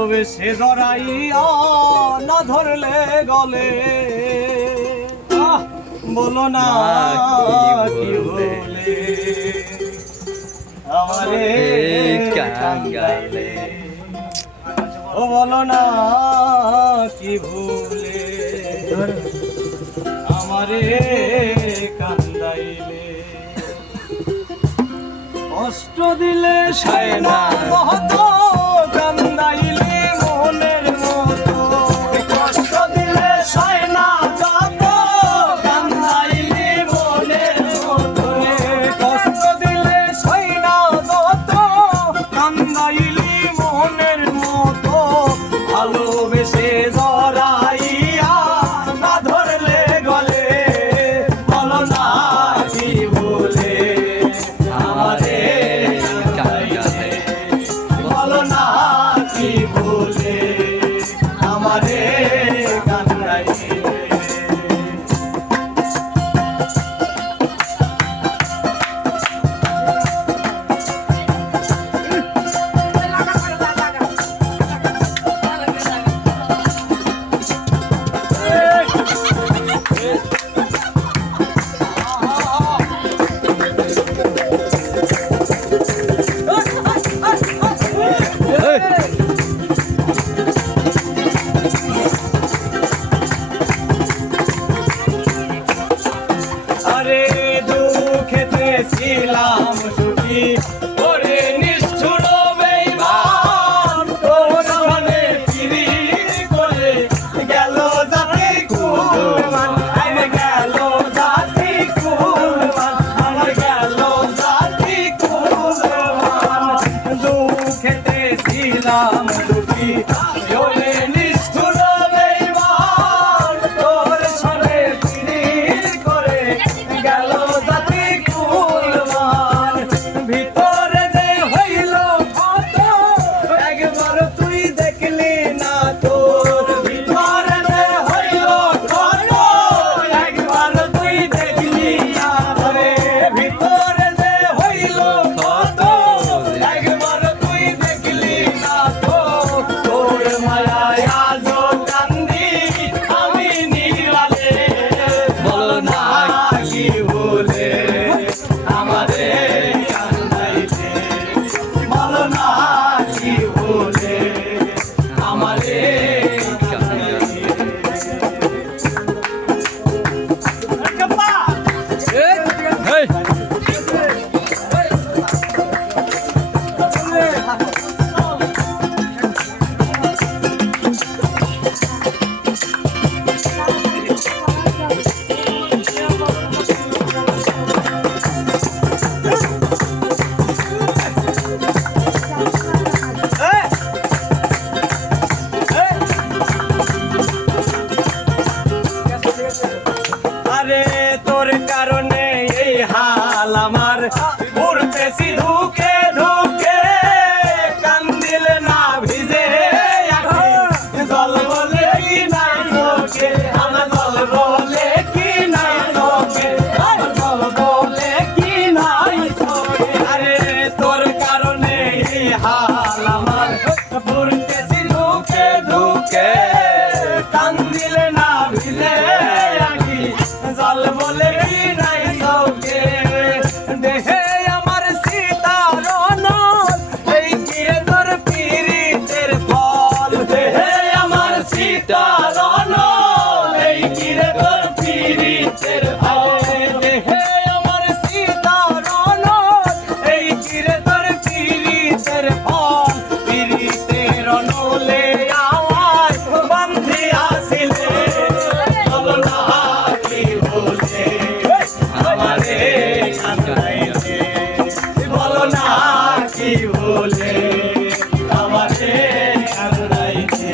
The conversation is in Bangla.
ভালোবেসে জড়াইয়া না ধরলে গলে বলো না কি বলে আমারে কাঙ্গাইলে ও বলো না কি ভুলে আমারে কান্দাইলে কষ্ট দিলে সায় না মতো কান্দাইলে মনের মতো কষ্ট দিলে সায় না যত কান্দাইলে মনের মতো কষ্ট দিলে সায় না যত কান্দাইলে মনের মতো ভালোবেসে জড়াইয়া না ধরলে গলে বলো না কি বলে আমারে কাঁদাইলে বলো না কি বলে আমারে কাঁদাইলে আরে দুঃখেতে ছিলাম সুখী ওরে নিষ্ঠুর বেঈমান তোর সনে ফিরি করে গেল জাতি কুলমান আরে গেল জাতি কুলমান আমার গেল জাতি কুলমান দুঃখেতে ছিলাম সুখী ওরে নিষ্ঠুর বেঈমান তোর সনে ফিরি করে গেল জাতি কুলমান ভিতরে যে হইল কত একবার তুই দেখলি না তোর ভিতরে যে হইল কত একবার তুই দেখলি না রে ভিতরে যে হইল কত একবার তুই দেখলি না তো তোর মায়ায় আজো কান্দি আমি নিরালে বলো না কি বলে আমারে কান্দাইলে বলো না কি বলে আমারে আরে তোর কারণে এই হাল আমার ঘুরতেছি ধুকে ধুকে কান্দিলে না ভিজে জল বলে কি নাই চোখে আমার জল বলে কি নাই চোখে আমার জল বলে কি নাই চোখে আরে তোর কারণে এই হাল আমার ঘুরতেছি ধুকে ধুকে কান্দিলে না ভিজে জল বলে কি নাই চোখে দেহে আমার সীতার নল এই কিরে তোর পীড়িতের ফল দেহে আমার সীতার নল এই কিরে তোর পীড়িতের ফল দেহে আমার সীতার নল এই কিরে তোর পীড়িতের ফল পীড়িতের নলে আমায় বান্ধি আসিলে বলো না কি বলে আমারে কাঁদাইলে বলো না কি বলে আমারে কাঁদাইলে